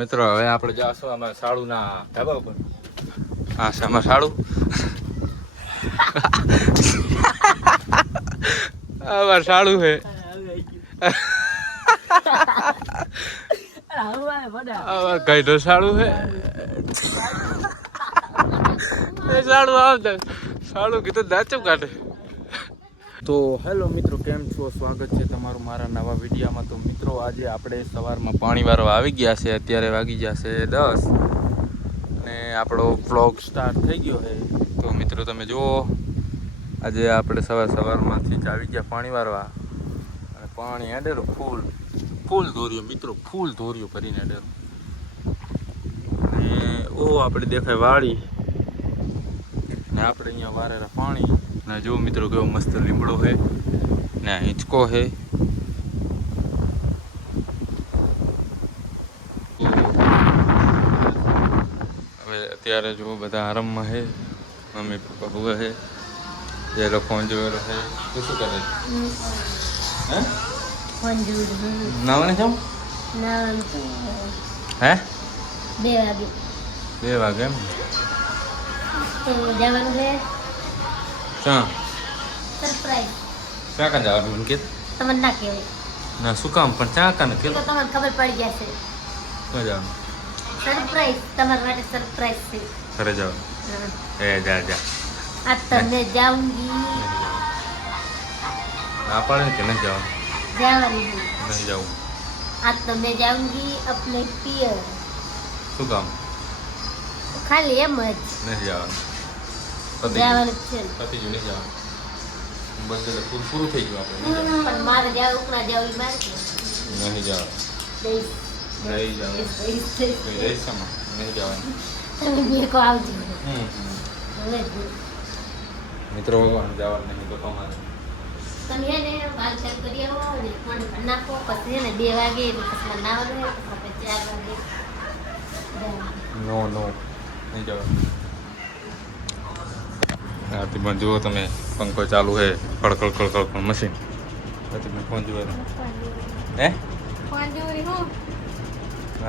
મિત્રો હવે આપણે જાશું અમારા સાળુના ધાબા ઉપર. હા છે અમારા સાળુ. અમારા સાળુ છે. કઈ તો સાળુ છે. સાળુ આવતા સાળુ કીધું દાચું કાઢે. તો હેલો મિત્રો, કેમ છો? સ્વાગત છે તમારું મારા નવા વિડીયોમાં. તો મિત્રો આજે આપણે સવારમાં પાણી વાળવા આવી ગયા છે. અત્યારે વાગી ગયા છે 10 અને આપણો વ્લોગ સ્ટાર્ટ થઈ ગયો છે. તો મિત્રો તમે જુઓ, આજે આપણે સવારમાંથી જ આવી ગયા પાણી વાળવા અને પાણી હેડેરું ફૂલ ધોર્યું મિત્રો, ફૂલ ધોર્યું કરીને હેડેરું. અને ઓ આપણે દેખાય વાળી ને આપણે અહીંયા વારેલા પાણી. ને જો મિત્રો કેવો મસ્ત લીમડો છે ને હિંચકો છે. હવે અત્યારે જો બધા આરામમાં છે. મમ્મી પપ્પા હુવે છે. જે લોકો ફોન જોયેલો છે. તું શું કરે? હે ફોન જોયું નાવાને જાઉં? હે 2 વાગે એમ તો જવાનું છે ક્યાં? સરપ્રાઈઝ. ક્યાં કાં જવાનું અંકિત? તમને ના કહેવાય. ના શું કામ પણ ક્યાં કાં તો તમને ખબર પડી જશે. ક્યાં જવાનું? સરપ્રાઈઝ તમારા માટે સરપ્રાઈઝ છે. ઘરે જવાનું? હા. એ જા આ તમને જાઉંગી. આપણે કે નથી જવાનું? જવાની છે. નહીં જવું. આ તમને જાઉંગી અપને પિયર. શું કામ? ખાલી એમ જ નથી જવાનું. જવાનું છે. પતિ જો નહીં જવાનું. બસ એટલે પૂરું થઈ ગયું આપણે. પણ મારે જાવ ઉપરા જાવ ઈ મારે છે. નહીં જવાનું. દઈશ. નહીં જવાનું. રહીશ શેમાં? નહીં જવાનું. તમે ભેગો આવજો. હવે મિત્રો જવાનું નહીં તો અમારે. તમે એને બાલ ચાલ કરી આવો અને ફોન ભરી નાખો. પછી એને 2 વાગે પછી નાવાનું હોય પછી 4 વાગે નો નહીં જવાનું. આથી પણ જુઓ તમે, પંખો ચાલુ છે, કડકડ મશીન. પછી મેં ફોન જોયેલો. હે ફોન જોઈ હું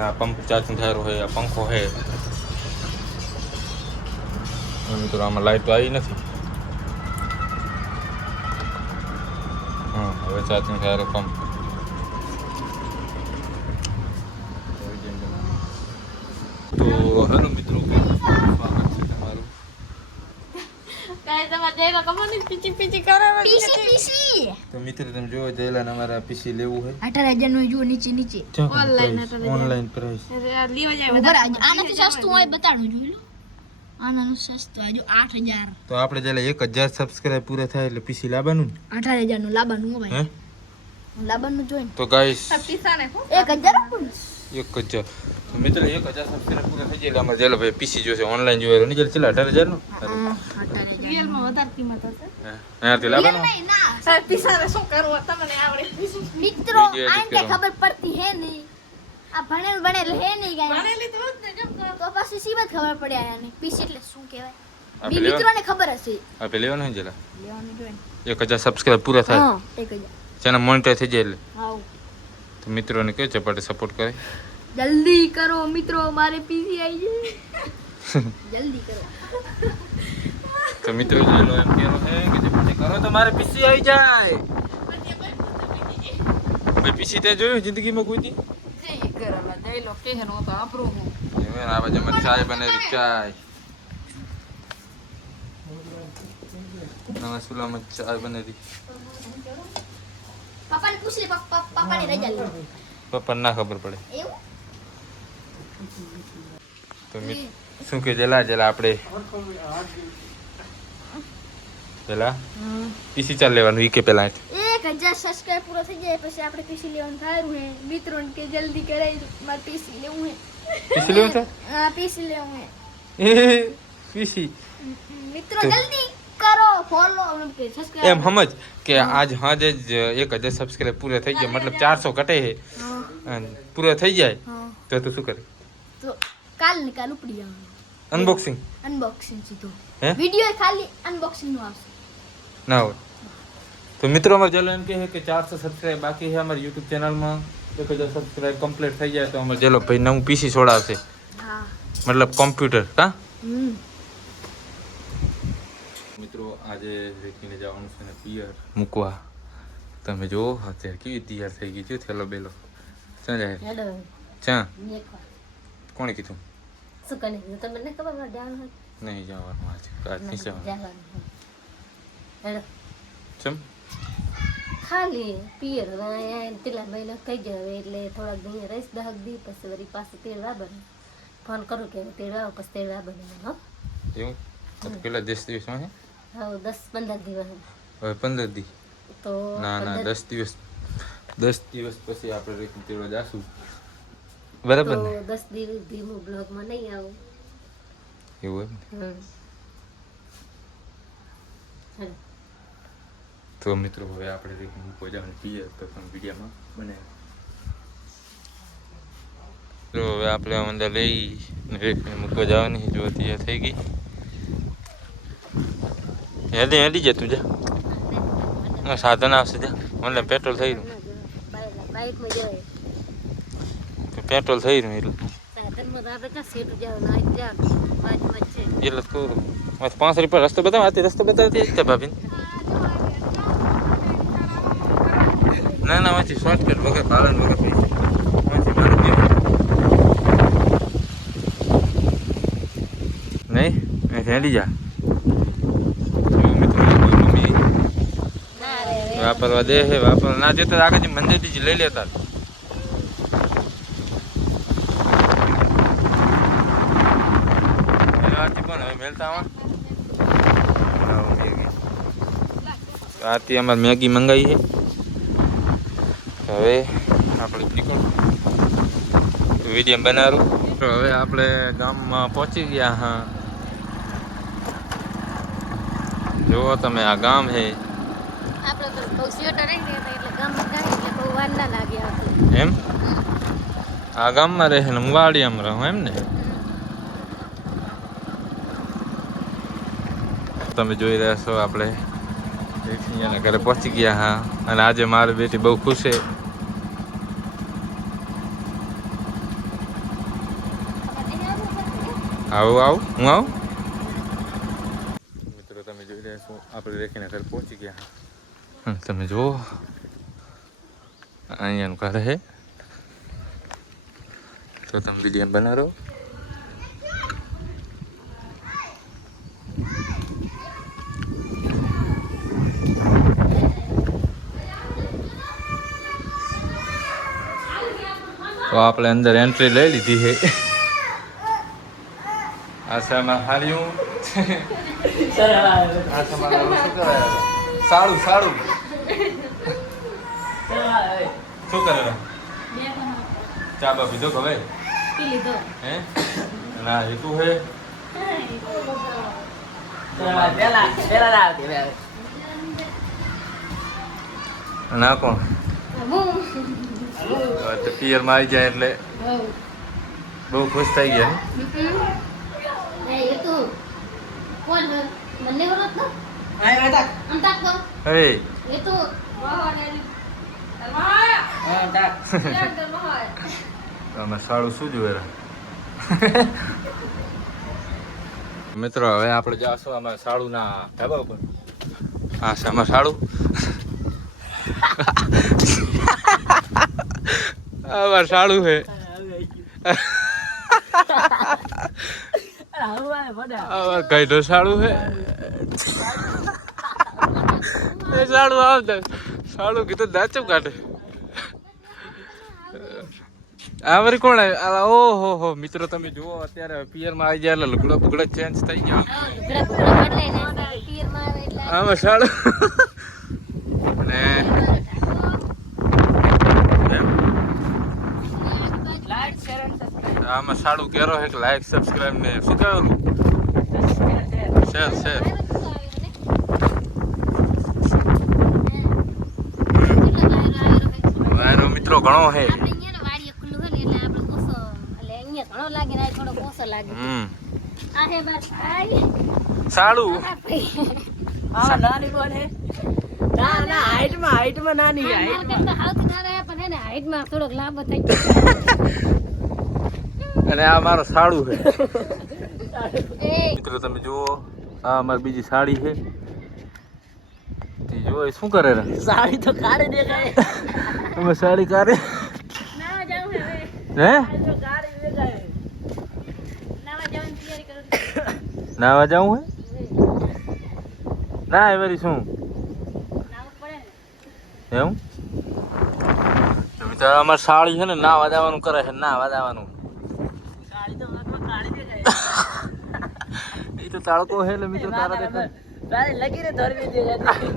આ પંપ ચાર્જિંગ થયેલું છે. આ પંખો છે. મિત્રો આમાં લાઈટ તો આવી નથી. હા હવે ચાર્જિંગ થયેલો પંપ. તો હેલો મિત્રો, સ્વાગત છે તમારું. તો મિત્રો તમે જો જયલાને અમારા પીસી લેવું છે. 18,000 નું જો નીચે ઓનલાઈન પ્રાઇસ. આનાથી સસ્તું હોય બતાડું જોઈ લો. આનાનું સસ્તું જો 8,000. તો આપણે જયલા 1,000 સબસ્ક્રાઇબ પૂરા થાય એટલે પીસી લાવવાનું. 18,000 નું લાવવાનું હે ભાઈ. લાવવાનું જોઈને તો ગાઈસ 1,000 આપું. 1,000 તો મિત્રો 1,000 સબસ્ક્રાઇબ પૂરા થઈ જાય એટલે અમારે જેલો ભાઈ પીસી જોશે. ઓનલાઈન જોયેલો નહીં ચાલે 18,000 નું. 18,000 રિયલ માં વધારે કિંમત હશે. અહીંયાથી લાવવાનું. ના પીસાને શું કરવું તમને આવડે. મિત્રો આને કે ખબર પડતી હે નહીં. આ ભણેલ હે નહીં ગાય. ભણેલી તો જ ને જમ તો પછી સીબત ખબર પડે આને પીસી એટલે શું કહેવાય. આપણે મિત્રોને ખબર હશે. આપણે લેવાનું છે જેલા લેવાનું જોઈને 1,000 સબસ્ક્રાઇબ પૂરા થાય. હા 1,000. ચેનલ મોનિટાઈઝ થઈ જાય એટલે. હાઉ તો મિત્રોને કહે ચપાટે સપોર્ટ કરે. જલ્દી કરો મિત્રો, મારે પીસી આવી જાય. જલ્દી કરો. તો મિત્રો જેલો એમ કહેલો છે કે ચપાટે કરો તો મારે પીસી આવી જાય. ભાઈ પીસી તે જોયું જિંદગીમાં કોઈ દી? એમાં આ બાજુ અમારી ચાય બનેલી ચાય. નવા ચૂલામાં ચાય બનેલી. પપ્પાને પૂછ લે. પપ્પાની રજા લે. પપ્પાને ના ખબર પડે. એવું તો શું કે જેલા આપણે પેલા પીસી ચાલ લેવાનું ઈ કે પેલા 1,000 સબસ્ક્રાઇબ પૂરો થઈ જાય પછી આપણે પીસી લેવાનું થારું હે. મિત્રોને કે જલ્દી કરાઈ દો, મારે પીસી લેવું હે. પીસી લેવું છે? હા પીસી લેવું હે. એ પીસી મિત્રો જલ્દી કરો ફોલો કે સબસ્ક્રાઇબ. એમ સમજ કે આજ હાજે જ 1,000 સબસ્ક્રાઇબ પૂરા થઈ ગયા, મતલબ 400 કટે છે અને પૂરા થઈ જાય તો તું શું કરે? તો કાલ ઉપડી જવાનું. અનબોક્સિંગ સીધો હે વિડિયો ખાલી અનબોક્સિંગ નું આવશે. ના હોય તો મિત્રો અમારે જેલો એમ કહે કે 400 સબસ્ક્રાઇબ બાકી છે અમારી યુટ્યુબ ચેનલમાં. 1000 સબસ્ક્રાઇબ કમ્પ્લીટ થઈ જાય તો અમે જેલો ભાઈ નવું પીસી છોડાવશે. હા મતલબ કોમ્પ્યુટર કા હમ મિત્રો આજે રેખીને જવાનું છે ને પિયર મૂકવા. તમે જો અત્યારે કેવી તૈયાર થઈ ગઈ છે થેલો બેલો. ક્યાં જાય? હેડો ક્યાં? દેખો કોણે કીધું? શું કરે તમને ન ખબર પડે જવાનું નહીં જવાનું આજે કાલ નહીં જવાનું. જવાનું હેડો ચમ ખાલી પિયર હવે અહીંયા પેલા મહિના કહી જાય એટલે થોડાક દી અહીંયા રહીશ 10 દી પછી વળી પાછું તેડવા બને ફોન કરું કે તેડવા આવો પછી તેડવા બને હો એવું તો પેલા 10 દિવસમાં છે હા 10-15 દિવસ હવે 15 દી તો ના ના 10 દિવસ પછી આપણે રેખી તેડવા જાશું બરાબર ને 10 દિવસ ધીમું બ્લોગમાં નહીં આવું એવું એમ ને? હેડો તો મિત્રો હવે આપણે રેખી મૂકવા જવાનું પિયર તો તમે વિડીયોમાં બને તો હવે આપણે અંદર લઈ રેખી મૂકવા જવાની જો તૈયાર થઈ ગઈ. હેડી જા તું જા સાધન આવશે જા મને પેટ્રોલ થઈ રહ્યું બાઈકમાં જવાય પેટ્રોલ થઈ રહ્યું એટલું સાધનમાં આપણે ક્યાં સીટ જવાનું આજ જા બાજુમાં જ છે એટલે કહું 5 રૂપિયા રસ્તો બતાવ આથી રસ્તો બતાવતી જ ભાભી ના ના વાંચી શોર્ટકટ વગર પાલન વગર પૈસા વાંચી મારે દેવું નહીં હેડી જા વાપરવા દે હે વાપરવા ના દે તો આગળ મંદિરથી જ લઈ લેતા હવે મેલતા આથી અમારે મેગી મંગાવી છે હવે આપણે નીકળ વિડીયો બનાવું તો હવે આપણે ગામમાં પહોંચી ગયા. હા જુઓ તમે આ ગામ છે આપણે તો બહુ સ્વેટર રહી ગયા એટલે ગામમાં ગાય એટલે બહુ વાર ના લાગે આપણે એમ આ ગામમાં રહે ને હું વાડિયામાં રહું એમ ને તમે જોઈ રહ્યા છો આપણે એના ઘરે પહોંચી ગયા. હા અને આજે મારી બેટી બહુ ખુશ છે. આવું હું આવું મિત્રો તમે જોઈ રહ્યા છો આપણે રેખીના ઘરે પહોંચી ગયા. હા તમે જુઓ અહીંયાનું ઘર છે તો તમે વિડીયો બનાવો. તો આપણે અંદર એન્ટ્રી લઈ લીધી છે. આશામાં હાર્યું સારું સારું શું કરે ચા બા પીધો હવે પી લીધો હે ના એ તું હે ના કોણ તો પિયરમાં આવી જાય એટલે બહુ ખુશ થઈ ગયા એ તો કોણ મને ઓળખ તો આમ તાક તો હે એ તો અમે સારું શું જોયે મિત્રો હવે આપણે જાશું આમાં સાડુના ધાબા ઉપર. હા છે આમાં સાડું આમાં સાડું છે આમાં કઈ તો સાડું છે એ સાડું આવતા સાડું કીધું દાચું કાઢે આ વરી કોણ આવ્યું? ઓહો હો મિત્રો તમે જુઓ અત્યારે પિયરમાં આવી જાય એટલે લુગડા બુગડા ચેન્જ થઈ ગયા. આમાં સાડું ને આમાં સાડું કેરો હે લાઈક સબસ્ક્રાઇબ ને શું કહેવાનું શેર વાયરો મિત્રો ઘણો હે. સાડું હાઈટમાં નાની છે, મારા હાઈટમાં. કરતા હાવથી નાના હે, પણ એને હાઈટમાં થોડોક લાંબો થઈ ગયો. અને આ મારો સાડું છે એ મિત્રો, તમે જુઓ આ અમારી બીજી સાડી છે. તે જુઓ એ શું કરે રે? સાડી તો કાળી દેખાય. તમે સાડી કાઢે નાવા જાવ હવે. હે? તો કાળી દેખાય. નાવા જવાની તૈયારી કરું. નાવા જાવું હે? ના એવારી શું નાવું પડે ને. એમ તો અમારી સાડી છે ને નાવા જવાનું કરે છે, નાવા જવાનું. સાડી તો લગભગ કાળી દેખાય. એ તો તાળકો છે એટલે મિત્રો તારા દેખાય. તારી લગીને ધરવી દેખાય.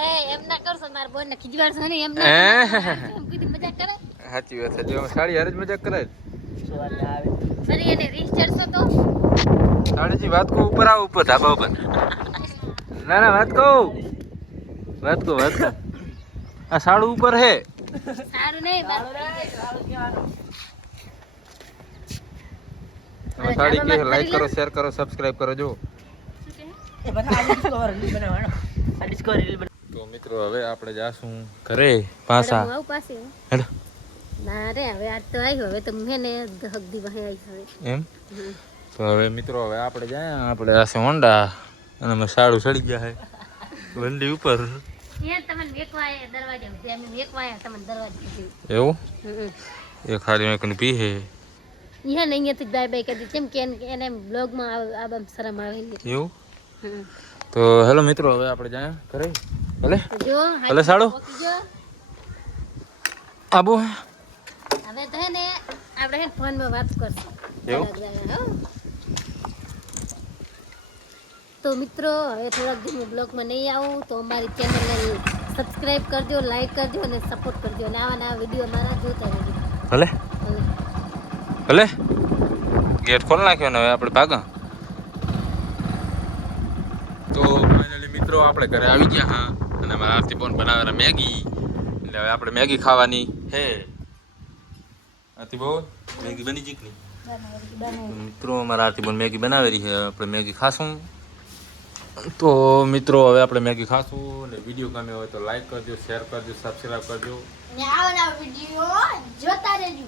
એ એમ ના કરશો, મારા બોન ને ખીજવાડશો નહીં. એમ હે? ના એમ કીધી મજાક કરે. સાચી વાત છે, જો સાડી હારે જ મજાક કરે. સવારે આવે. ફરી એને રીસ ચડશો તો સાડીજી વાત કહું ઉપર આવો, ઉપર ધાબા ઉપર. ના ના વાત કહું, વાત કહું. આ સાડું ઉપર હે. સારું નહીં. તમે સાડી કે લાઈક કરો, શેર કરો, સબસ્ક્રાઇબ કરો. જો એ બધા આ ડિસ્કવર રીલ બનાવવાનો. આ ડિસ્કવર રીલ તો મિત્રો હવે આપણે જાશું ઘરે પાછા. હું આવું પાસે હેલો ના રે, હવે આજ તો આવ્યો. હવે તો હે ને હકદી વાહે આવી હવે. એમ તો હવે મિત્રો હવે આપણે જાય, આપણે આશે હોન્ડા અને અમે સાડું ચડી ગયા છે વંડી ઉપર. યાર તમને વેકવાય દરવાજે ઉભી, અમે વેકવાય તમને દરવાજે ઉભી. એવું એ ખાલી એકને પી હે ઈહા ને અહીંયાથી જ બાય બાય કરી દીધી. કેમ કે એને બ્લોગમાં આમ શરમ આવે છે. એવું. તો હેલો મિત્રો હવે આપણે જાય ઘરે. ભલે જો ભલે સાડું પોકી ગયો. આબુ હવે તો હે ને આપણે હે ફોનમાં વાત કરશું. એવું? હો. તો મિત્રો હવે થોડાક દિન બ્લોગમાં નહીં આવું તો અમારી ચેનલને સબસ્ક્રાઇબ કરજો, લાઈક કરજો અને સપોર્ટ કરજો. નવા નવા વિડીયો મારા જોતા રહેજો. ભલે હવે ભલે ગેટ ખોલ નાખ્યો ને હવે આપણે ભાગા. તો ફાઇનલી મિત્રો આપણે ઘરે આવી ગયા હા, અને અમારા આરતી બોન બનાવેલા મેગી, એટલે હવે આપણે મેગી ખાવાની હે. આરતી બોન મેગી બની જીક નહીં મિત્રો, અમારા આરતી બોન મેગી બનાવેલી છે, આપણે મેગી ખાશું. તો મિત્રો હવે આપણે મેગી ખાશું, અને વિડીયો ગમ્યો હોય તો લાઈક કરજો, શેર કરજો, સબસ્ક્રાઈબ કરજો. ને આવા નવા વિડીયો જોતા રહેજો.